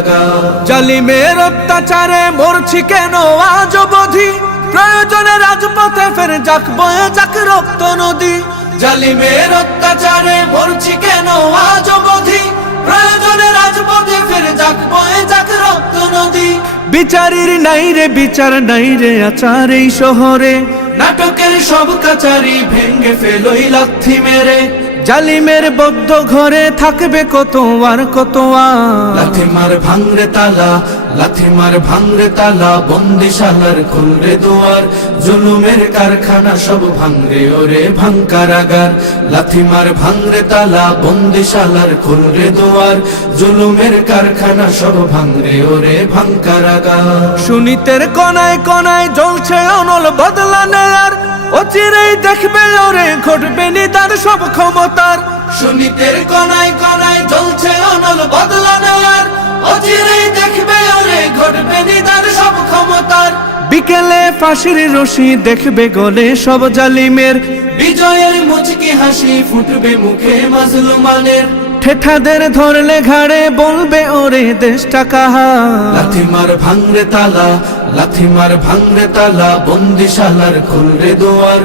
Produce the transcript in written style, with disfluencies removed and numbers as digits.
কারাগার। জালিমের অত্যাচারে মরছি কেন আজ অবধি, প্রয়োজনে রাজপথে ফের যাক বয়ে যাক রক্ত নদী। জালিমের অত্যাচারে মরছি কেন আজ অবধি, প্রয়োজনে রাজপথে ফের যাক বয়ে যাক রক্ত নদী। বিচারের নাই রে বিচার নাই রে আচার এই শহরে, নাটকের সব কাচারি ভেঙ্গে ফেলোই লাথি মেরে। জালিমের বদ্ধ ঘরে থাকবে কত আর কত আর। লাথি মার ভাঙরে তালা, লাথি মার ভাঙরে তালা, বন্দিশালার খুলরে দুয়ার। জুলুমের কারখানা সব ভাঙরে ওরে ভাঙ কারাগার। লাথি মার ভাঙরে তালা, বন্দিশালার খুলরে দুয়ার। জুলুমের কারখানা সব ভাঙরে ওরে ভাঙ কারাগার। সুনীতের কনায় কনায় জ্বলছে অনল বদলা নেয়ার, অচিরেই দেখবে ওরে ঘটবে নিদার সব ক্ষমতার। সুনীতের কনায় কনায় জ্বলছে অনল বদলা নেওয়ার, অচিরেই দেখবে ওরে ঘটবে নিদার সব ক্ষমতার। বিকেলে ফাঁসির রশি দেখবে গলে সব জালিমের, বিজয়ের মুচকি হাসি ফুটবে মুখে মাজলুমানের। ঠেঠাদের ধরলে ঘাড়ে বলবে ওরে দেশটা কাহার। লাথি মার ভাঙরে তালা, লাথি মার ভাঙরে তালা, বন্দিশালার খুলরে দুয়ার।